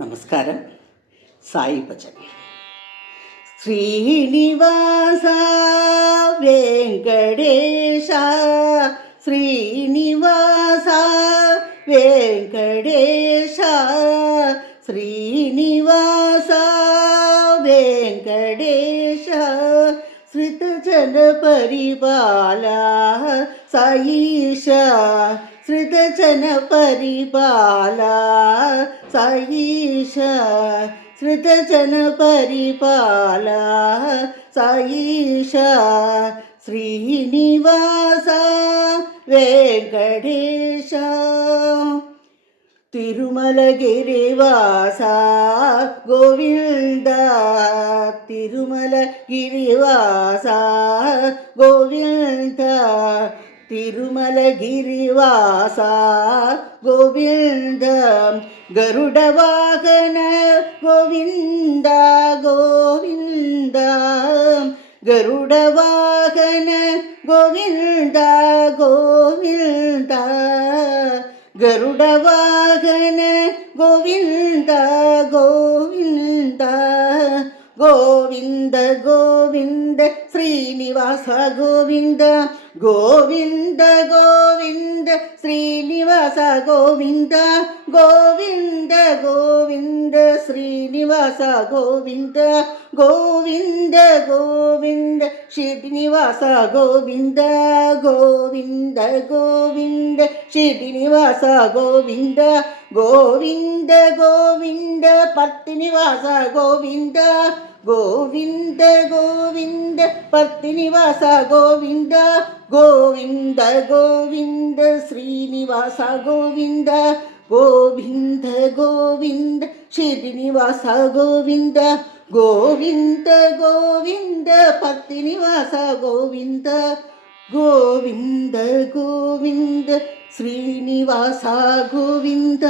നമസ്കാരം. സായി ഭജൻ. ശ്രീനിവാസ വെങ്കടേശ, ശ്രീനിവാസ വെങ്കടേശ, ശ്രീനിവാസ വെങ്കടേശ, ശ്രുതജന പരിപാല സായീശ, ശ്രുതജന പരിപാല സായീശ, ശ്രുതജന പരിപാല സായീശ, ശ്രീനിവാസ വെങ്കടേശ. തിരുമലഗിരിവാസ ഗോവിന്ദ, തിരുമലഗിരിവാസ ഗോവിന്ദ, തിരുമലഗിരിവാസ ഗോവിന്ദ, ഗരുഡവാഹന ഗോവിന്ദ ഗോവിന്ദ, ഗരുഡവാഹന ഗോവിന്ദ ഗോവിന്ദ, ഗരുഡവാഹന ഗോവിന്ദ ഗോവിന്ദ, ഗോവിന്ദ ഗോവിന്ദ ശ്രീനിവാസ ഗോവിന്ദ, ഗോവിന്ദ ഗോവിന്ദ ശ്രീനിവാസ ഗോവിന്ദ, ഗോവിന്ദ ഗോവിന്ദ ശ്രീനിവാസ ഗോവിന്ദ, ഗോവിന്ദ ഗോവിന്ദ ശ്രീനിവാസ ഗോവിന്ദ, ഗോവിന്ദ ഗോവിന്ദ ശ്രീനിവാസ ഗോവിന്ദ, ഗോവിന്ദ ഗോവിന്ദ പത്തിനിവാസ ഗോവിന്ദ, ഗോവിന്ദ ഗോവിന്ദ പത്തിനിവാസ ഗോവിന്ദ, ഗോവിന്ദ ഗോവിന്ദ ശ്രീനിവാസ ഗോവിന്ദ, ഗോവിന്ദ ഗോവിന്ദ ശ്രീനിവാസ ഗോവിന്ദ, ഗോവിന്ദ ഗോവിന്ദ പത്തിനിവാസ ഗോവിന്ദ, ഗോവിന്ദ ഗോവിന്ദ ശ്രീനിവാസ ഗോവിന്ദ.